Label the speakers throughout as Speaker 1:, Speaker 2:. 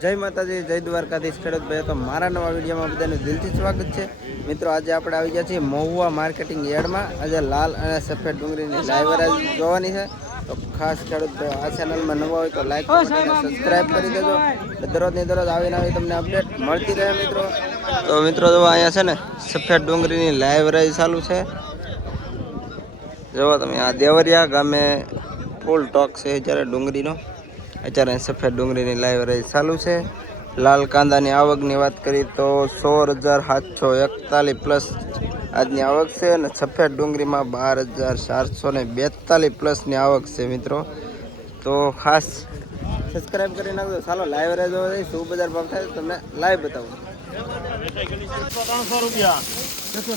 Speaker 1: જય માતાજી, જય દ્વારકાધીશ ખેડૂત ભાઈ તો મારા નવા વિડીયોમાં બધાનું દિલથી સ્વાગત છે. મિત્રો, આજે આપણે આવી ગયા છીએ મહુવા માર્કેટિંગ યાર્ડમાં. આજે લાલ અને સફેદ ડુંગળીની લાઈવ જોવાની છે. તો ખાસ ખેડૂત ભાઈ આ ચેનલમાં નવા હોય તો લાઈક સબસ્ક્રાઈબ કરી દેજો. દરરોજની દરરોજ આવીને આવી તમને અપડેટ મળતી રહે મિત્રો. તો મિત્રો, જો અહીંયા છે ને સફેદ ડુંગળીની લાઈવ હરાજી ચાલુ છે. જુઓ તમે, આ દેવરિયા ગામે ફૂલ ટોક છે જ્યારે ડુંગળીનો. અત્યારે સફેદ ડુંગળીની લાઈવ રહી ચાલુ છે. લાલ કાંદાની આવકની વાત કરી તો સોળ હજાર સાતસો એકતાલીસ પ્લસ આજની આવક છે અને સફેદ ડુંગળીમાં બાર હજાર ચારસો ને બેતાલીસ પ્લસની આવક છે મિત્રો. તો ખાસ સબસ્ક્રાઈબ કરી નાખજો. ચાલો લાઈવ રહેજો શું બજાર ભાવ થાય તમને લાઈવ બતાવું.
Speaker 2: ત્રણસો રૂપિયા. ત્રણસો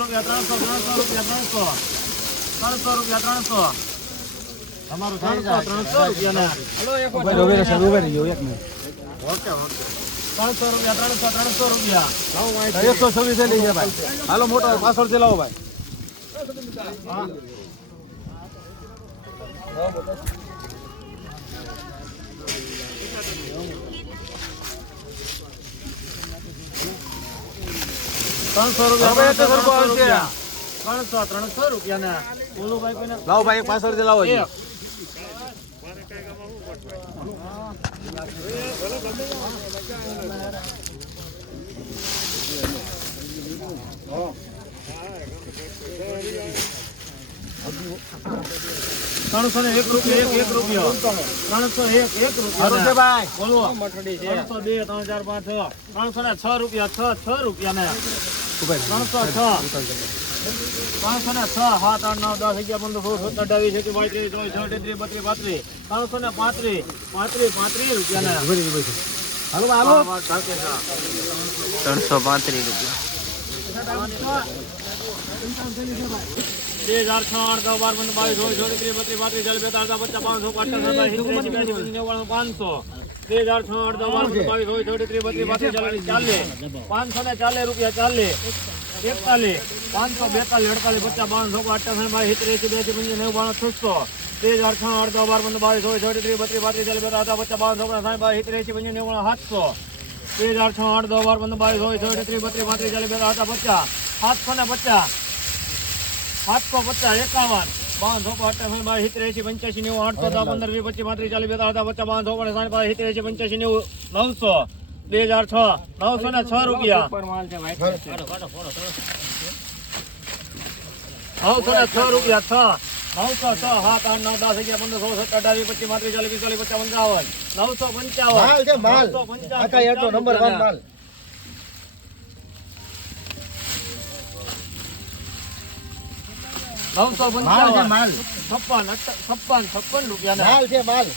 Speaker 2: રૂપિયા, ત્રણસો ત્રણસો રૂપિયા, ત્રણસો. ત્રણસો રૂપિયા, ત્રણસો. તમારું ત્રણસો ત્રણસો રૂપિયા ને ઓકે ઓકે. ત્રણસો રૂપિયા ત્રણસો ત્રણસો રૂપિયા.
Speaker 3: એકસો છવ્વીસ લઈ જાય ભાઈ. હાલો મોટો પાછળથી લાવો ભાઈ.
Speaker 2: ત્રણસો રૂપિયા ત્રણસો ત્રણસો રૂપિયા. ને બોલું ભાઈ
Speaker 3: લાવો પાછળથી લાવો
Speaker 2: ત્રણસો ને એક રૂપિયા એક એક રૂપિયો. ત્રણસો એક એક રૂપિયા. ત્રણસો બે, ત્રણ ચાર, પાંચ, છ. ત્રણસો ને છ રૂપિયા, છ છ રૂપિયા ને ત્રણસો છ. ત્રણસો ને છ સાત આઠ નવ દસ અગિયાર પંદર સોળ સત્તર અઠાવીસ એકવીસ ત્રેવીસ ચોવીસ છ તેત્રીસ બત્રીસ પાંત્રીસ ત્રણસો ને પાંત્રીસ પાંત્રીસ પાંત્રીસ રૂપિયા ને
Speaker 3: હાલો હાલો
Speaker 1: ત્રણસો પાંત્રીસ રૂપિયા
Speaker 2: બે હજાર છ આઠ દસ બાર પંદર બાવીસ ચોવીસ ચોવીસ ત્રીસ બત્રીસ પાંત્રીસ ચાલીસ બેતાલીસ પચાસ પાંચસો પચાસ નવ્વાણું પાંચસો બે હજાર છ આઠ દસ બાર પંદર બાવીસ ચોવીસ ચોવીસ ત્રીસ બત્રીસ પાંત્રીસ ચાલીસ ચાલીસ પાંચસો ને ચાલીસ રૂપિયા ચાલીસ એકતાલીસ. પાંચસો બેતાલીસ અડતાલીસ પચાસ બાવન સો અઠ્યાસી બાવીસ સિત્તેર એસી બેસી પંચી નેવું બાણું છસો છ આઠ દસ બાર, પંદર, બાવીસ ચોવીસ ચોવીસ ત્રીસ, બત્રીસ, પાંત્રીસ, ચાલીસ હતા પચાસ બાવન સો સાઠ બાવીસ સિત્તેર એસી પંચી નેવું સાતસો. બે છ આઠ દસ બાર, પંદર, બાવીસ ચોવીસ ચોવીસ ત્રીસ, બત્રીસ, પાંત્રીસ, ચાલીસ હતા પચાસ. સાતસો ને પચાસ. સાતસો પચાસ, એકાવન. બાવન સો અઠ્યાસી બાવીસ સિત્તેર એસી પંચ્યાસી, નેવું, આઠસો, દસ, પંદર, વીસ, પચીસ, પાંત્રીસ, ચાલીસ હતા પચાસ બાવન સો સાઠ બાવીસ સિત્તેર એસી પંચ્યાસી, નેવું, નવસો. બે હજાર છ, નવસો ને છ રૂપિયા. નવસો ને છ રૂપિયા છ. નવસો છ સાત આઠ નવ દસ અગિયાર પંદર સોળ સત્તર અઢાર પચીસ પાંત્રીસ ચાલીસ પિસ્તાલીસ પચાસ પંચાવન. નવસો પંચાવન. નવસો પંચાવન
Speaker 3: નંબર વન માલ.
Speaker 2: નવસો પંચાવન.
Speaker 3: માલ
Speaker 2: છપ્પન છપ્પન છપ્પન રૂપિયા ને
Speaker 3: માલ છે માલ.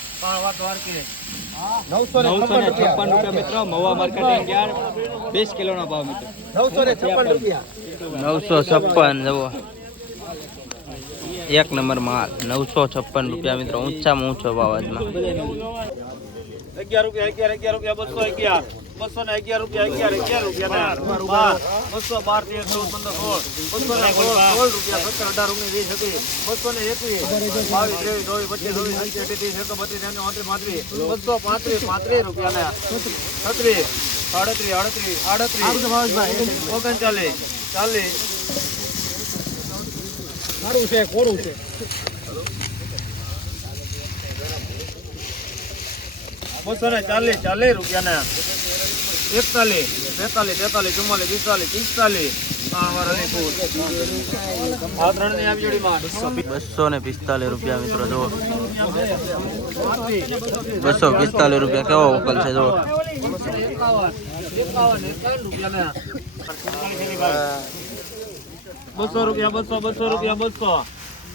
Speaker 2: વાત
Speaker 3: નવસો ને છપ્પન રૂપિયા.
Speaker 4: મિત્રો મહુવા માર્કેટિંગ યાર્ડ વીસ કિલોનો ભાવ મિત્રો.
Speaker 3: નવસો ને છપ્પન રૂપિયા.
Speaker 1: નવસો છપ્પન જુઓ. એક નંબર માલ નવસો છપ્પન રૂપિયા મિત્રો, ઊંચામાં ઊંચો ભાવ આજમાં
Speaker 2: અગિયાર રૂપિયા, અગિયાર અગિયાર રૂપિયા, બસો અગિયાર. બસો ને અગિયાર રૂપિયા, અગિયાર અગિયાર રૂપિયા બાર. બસો બાર તેર ચૌદ પંદર, સોળ. રૂપિયા, સત્તર, અઢાર, ઓગણીસ, વીસ, એકવીસ. બસો ને એકવીસ. બાવીસ, ત્રેવીસ, ચોવીસ, પચીસ ચોવીસ પાંત્રીસ. બસો પાંત્રીસ પાંત્રીસ રૂપિયા ને છત્રીસ. અડત્રીસ આડત્રીસ આડત્રીસ. ઓગણચાલીસ, ચાલીસ.
Speaker 3: સારું છે કોરું છે?
Speaker 2: બસો ને ચાલીસ ચાલીસ રૂપિયા ને એકતાલીસ બેતાલીસ તેતાલીસ ચુમ્માલીસ પિસ્તાલીસ પિસ્તાલીસ. આ ત્રણની આવી જોડીમાં
Speaker 1: બસો ને પિસ્તાલીસ રૂપિયા મિત્રો જુઓ. બસો પિસ્તાલીસ રૂપિયા કેવો વકલ છે જુઓ.
Speaker 2: બસો રૂપિયા બસો બસો રૂપિયા બસો.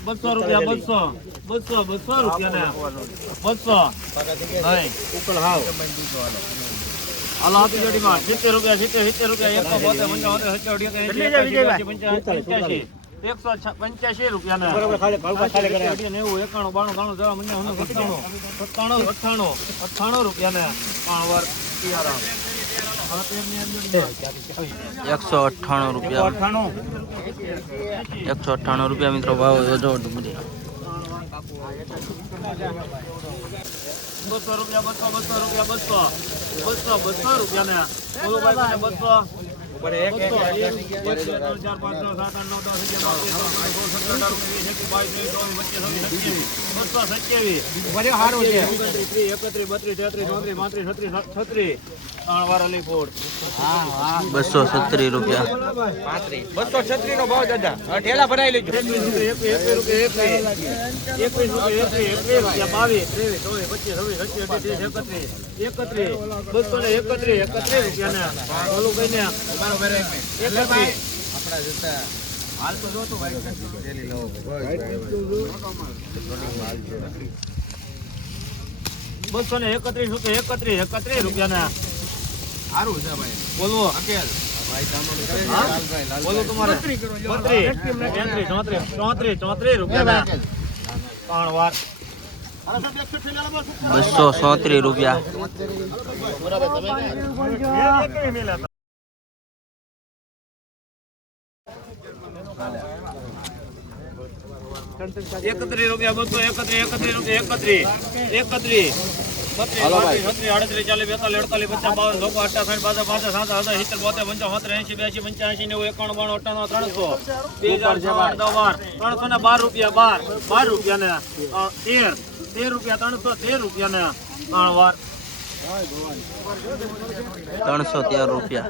Speaker 2: બસો રૂપિયા બસો. બસો બસો રૂપિયા ને બસો. ઉકલ હાવ હાલો આપી જોડીમાં. સિત્તેર રૂપિયા સિત્તેર સિત્તેર રૂપિયા એકસો બોતેર પંચાવન એકસો પંચ્યાસી રૂપિયા ને નેવું એકાણું બાણું મને સત્તાણું સત્તાણું અઠ્ઠાણું અઠ્ઠાણું રૂપિયા ને વાર
Speaker 1: એકસો અઠ્ઠાણું રૂપિયા. એકસો અઠ્ઠાણું રૂપિયા મિત્રો ભાવ જો ડુંગળી
Speaker 2: બસો રૂપિયા બસો બસો રૂપિયા બસો. બસો બસો રૂપિયા ને બોલો ભાઈ મને બસો. બસો, બસો છત્રીસ, છત્રીસ.
Speaker 1: રૂપિયા
Speaker 3: બસો છત્રી નો ભાવ દાદા ઠેલા ભરાઈ લેજો.
Speaker 2: બસો ને એકત્રીસ, એકત્રીસ રૂપિયા. બસો ને એકત્રીસ એકત્રીસ એકત્રીસ રૂપિયા ને બોલવો હા? બોલો તમારે. તેત્રીસ ચોત્રીસ ચોત્રીસ ચોત્રીસ રૂપિયા ત્રણ વાર.
Speaker 1: બસો સોત્રીસ રૂપિયા.
Speaker 2: એકત્રીસ રૂપિયા બસો એકત્રીસ એકત્રીસ રૂપિયા એકત્રીસ એકત્રીસ બત્રીસ, પાંત્રીસ, છત્રીસ, આડત્રીસ, ચાલીસ, બેતાલીસ, અડતાલીસ, પચાસ, બાવન, ચોપન, અઠ્ઠાવન, સાઠ, બાસઠ, પાંસઠ, સાસઠ, અડસઠ, સિત્તેર, બોતેર, પંચાવન, સત્તર, એંશી, બ્યાસી, પંચ્યાસી, નેવું, એકાણું, બાણું, ત્રણસો, બે હજાર છ, આઠ, દસ, બાર, ત્રણસો ને બાર રૂપિયા બાર. બાર રૂપિયા ને તેર. તેર રૂપિયા ત્રણસો તેર રૂપિયા ને ત્રણ વાર.
Speaker 1: ત્રણસો તેર રૂપિયા.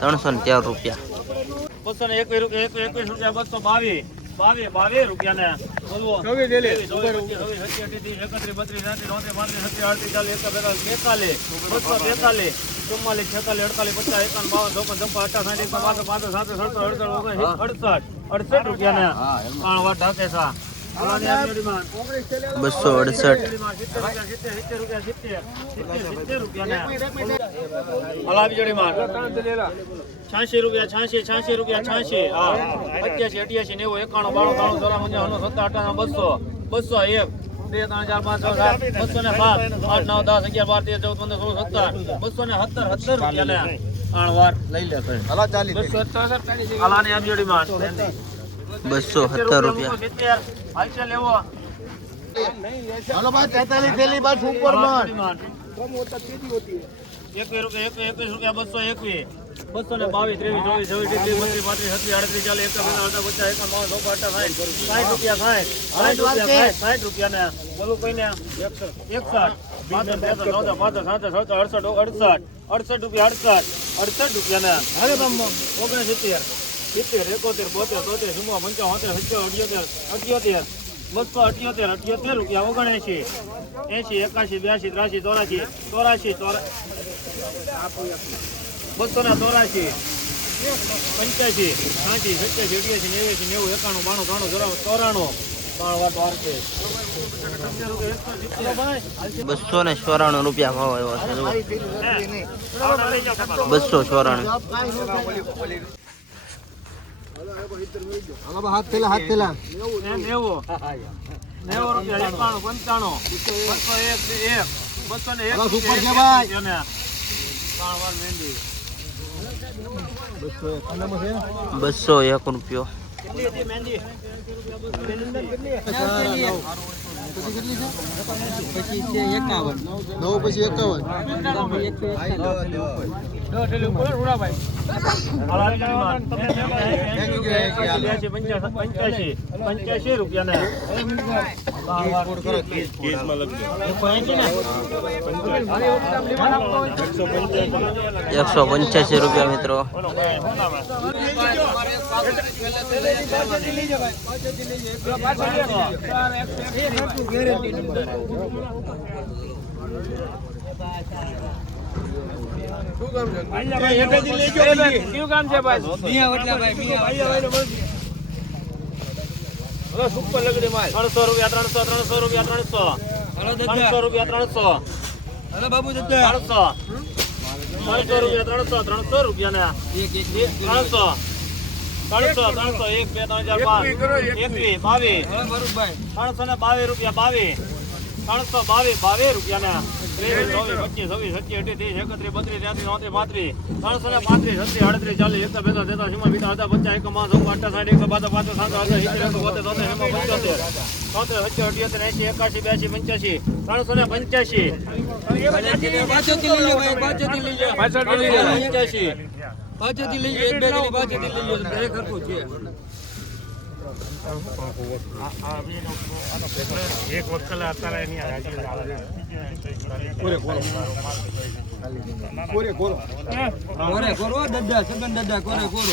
Speaker 1: ત્રણસો ને તેર રૂપિયા.
Speaker 2: બસો ને એકવીસ રૂપિયા એકવીસ રૂપિયા બસો બાવીસ. બાવીસ બાવીસ રૂપિયા. ને પચીસ, ચુમ્માલીસ, છેતાલીસ, અડતાલીસ, પચાસ, એકાવન, બાવન, ચોપન, છપ્પન, અઠ્ઠાવન, સાઠ, એકસઠ, બાસઠ, પાંસઠ, સાસઠ, સડસઠ, અડસઠ, અડસઠ, અડસઠ રૂપિયા ને ત્રણ વાર ઢાકે સા. હલાની
Speaker 1: બસો અડસઠ
Speaker 2: સિત્તેર, સિત્તેર સિત્તેર, સિત્તેર, સિત્તેર. છ્યાસી રૂપિયા છ્યાસી છ્યાસી રૂપિયા છ્યાસી હા અઠ્યાસી અઠ્યાસી નેવું એકાણું બાણું ત્રાણું ચોરા પંચાવન સત્તર અઠાણું બસો બસો એક બે ત્રણ ચાર પાંચ છ સાત બસો ને સાત આઠ નવ દસ અગિયાર બાર તેર ચૌદ પંદર સોળ સત્તર બસો ને સત્તર સત્તર રૂપિયા ને ત્રણ વાર લઈ લે બસો
Speaker 3: હલા ચાલી
Speaker 2: આમ જોડી આપજોડીમાં
Speaker 1: બસો સત્તર રૂપિયા.
Speaker 2: બસો ને બાવીસ ત્રેવીસ ચોવીસ બત્રીસ પાંત્રીસ છત્રીસ આડત્રીસ ચાલીસ એકસો બેતાલીસ પચાસ એકાવન બાવન ચોપન અઠ્ઠાવન સાઠ રૂપિયા સાઠ સાઠ રૂપિયા સાઠ સાઠ રૂપિયા ને બોલું કઈ ને એકસઠ. બાસઠ ત્રેસઠ ચૌદ પાંસઠ સાસઠ સડસઠ અડસઠ અડસઠ અડસઠ રૂપિયા અડસઠ. અડસઠ રૂપિયા ને ઓગણસિત્તેર. સિત્તેર એકોતેર બોતેર તોતેર ચુમ્મા પંચાવન સત્તર અઠ્યોતેર અઠ્યોતેર બસો અઠ્યોતેર અઠ્યોતેર રૂપિયા ઓગણએંશી એંશી એકાશી બ્યાસી ત્રાસી ચોરાશી ચોરાશી બસો ને ચોરાશી પંચ્યાસી સાઠી સત્યાસી અઠ્યાસી નેવ્યાસી નેવું એકાણું બાણું ત્રાણું ચોરાણું ચોરાણું
Speaker 1: બસો ને ચોરાણું રૂપિયા ભાવ આવ્યો છે બસો ચોરાણું.
Speaker 3: હલો હાથ થેલા હાથ થેલા
Speaker 2: નેવું નેવું રૂપિયા એકાણું પંચાણું. બસો એક એક. બસો ને એક. રૂપિયા રૂપિયો કેટલી મહેંદી
Speaker 3: નવ પછી એકાવન.
Speaker 2: પંચ્યાસી પંચ્યાસી રૂપિયા
Speaker 1: એકસો પંચ્યાસી રૂપિયા મિત્રો
Speaker 2: કયું કામ છે ભાઈ ત્રણસો રૂપિયા ત્રણસો ત્રણસો રૂપિયા ત્રણસો ત્રણસો રૂપિયા ત્રણસો ત્રણસો ત્રણસો રૂપિયા ત્રણસો ત્રણસો રૂપિયા ને ત્રણસો ત્રણસો ત્રણસો એક બે ત્રણ ચાર પાંચ. એકવીસ બાવીસ ત્રણસો ને બાવીસ. રૂપિયા બાવીસ. ત્રણસો બાવીસ બાવીસ રૂપિયા ને ત્રેવીસ. ચોવીસ પચીસ છવ્વીસ સત્યાવીસ અઠ્યાવીસ ત્રીસ એકત્રીસ બત્રીસ તેત્રીસ ચોત્રીસ પાંત્રીસ. ત્રણસો ને પાંત્રીસ છત્રીસ આડત્રીસ ચાલીસ એકસો બેસો તેતા સીમા બીતા હતા પચાસ એક પાંચ સો અઠા સાઠ એકસો બાતો પાંચસો સાતસો અઠા સિત્તેર એકસો બોતેર તોતેર સીમા પંચોતેર તોતેર સત્યોતેર અઠ્યોતેર એંસી એકાશી બ્યાસી પંચ્યાસી ત્રણસો ને પંચ્યાસી.
Speaker 4: પંચ્યાસી પાછળથી લઈ એક બે ગલી પાછળથી લઈ ગયો બ્રેક હરખું છે.
Speaker 2: એક વકલ અત્યારે એની
Speaker 3: કોરે કોરો?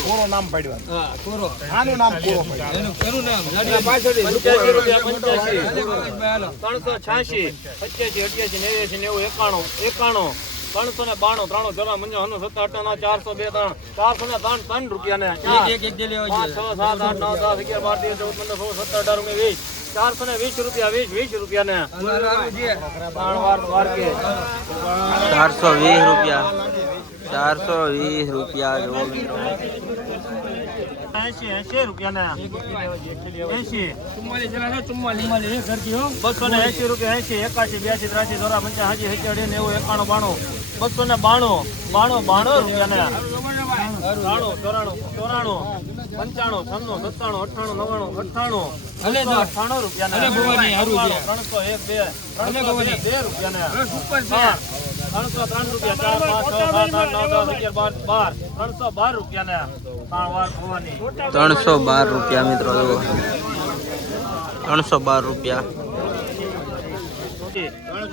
Speaker 4: કોરે
Speaker 3: નામ પાડ્યું. નામ કોરો
Speaker 4: એનું કરું નામ જાડી
Speaker 2: પાછળ
Speaker 4: 85 રૂપિયા 85
Speaker 2: ત્રણસો ને બાણું ત્રાણું ચોરા મંજો હનું સત્તર અઠાણું ચારસો બે ત્રણ. ચારસો ને ત્રણ ત્રણ રૂપિયા ને
Speaker 4: એક એક
Speaker 2: પાંચ છ સાત આઠ નવ દસ અગિયાર બાર તેર ચૌદ પંદર સોળ સત્તર અઢાર ઓગણીસ વીસ. ચારસો ને વીસ રૂપિયા વીસ વીસ રૂપિયા ને.
Speaker 1: ચારસો વીસ રૂપિયા ચારસો વીસ રૂપિયા. જો
Speaker 2: એસી એસી રૂપિયા ને. એસી
Speaker 4: હરખી હો.
Speaker 2: બસો ને એસી રૂપિયા એસી એકાસી બ્યાસી ત્રાસી ચોરા પંચ્યાસી ને નેવું એકાણું બાણું. બસો ને બાણું. બાણું બાણું રૂપિયા ચોરાણું ચોરાણું પંચાણું છન્નું સત્તાણું અઠ્ઠાણું નવ્વાણું અઠ્ઠાણું.
Speaker 4: અલે
Speaker 2: બસો
Speaker 4: જો.
Speaker 2: અઠ્ઠાણું રૂપિયા. ત્રણસો એક બે ત્રણસો બે. રૂપિયા. ત્રણસો ત્રણ રૂપિયા ચાર પાંચ છ સાત આઠ નવ દસ અગિયાર બાર બાર ત્રણસો બાર રૂપિયા ને ત્રણ વાર
Speaker 1: ત્રણસો બાર રૂપિયા મિત્રો ત્રણસો બાર રૂપિયા.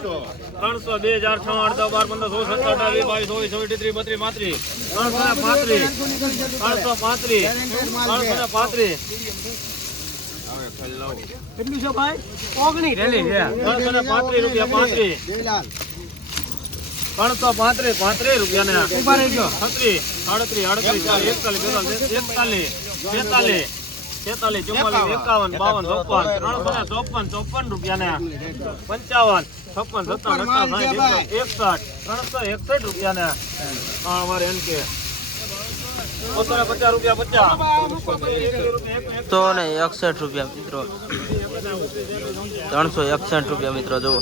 Speaker 2: ત્રણસો. બે હજાર છ આઠ દસ બાર પંદર સોળ સત્તર અઢાર બાવીસ ચોવીસ ચોવીસ ત્રીસ બત્રીસ પાંત્રીસ. ત્રણસો ને પાંત્રીસ. ત્રણસો પાંત્રીસ. ત્રણસો ને પાંત્રીસ.
Speaker 4: કેટલું છે ભાઈ? ઓગણી રેલી છે.
Speaker 2: ત્રણસો ને પાંત્રીસ રૂપિયા પાંત્રીસ. ત્રણસો પાંત્રીસ પાંત્રીસ રૂપિયા ને છત્રીસ સાડત્રીસ આડત્રીસ ચાલીસ એકતાલીસ બેતાલીસ એકતાલીસ બેતાલીસ. તેતાલીસ ચુમ્માલીસ એકાવન બાવન ચોપન. ત્રણસો ને ચોપન ચોપન રૂપિયા ને પંચાવન છપ્પન સત્તાવન અઠાવન સાઠ એકસઠ ત્રણસો એકસઠ રૂપિયા ને ત્રણ વાર એમ કે.
Speaker 1: તો ને એકસઠ રૂપિયા મિત્રો. ત્રણસો એકસઠ રૂપિયા મિત્રો જુઓ.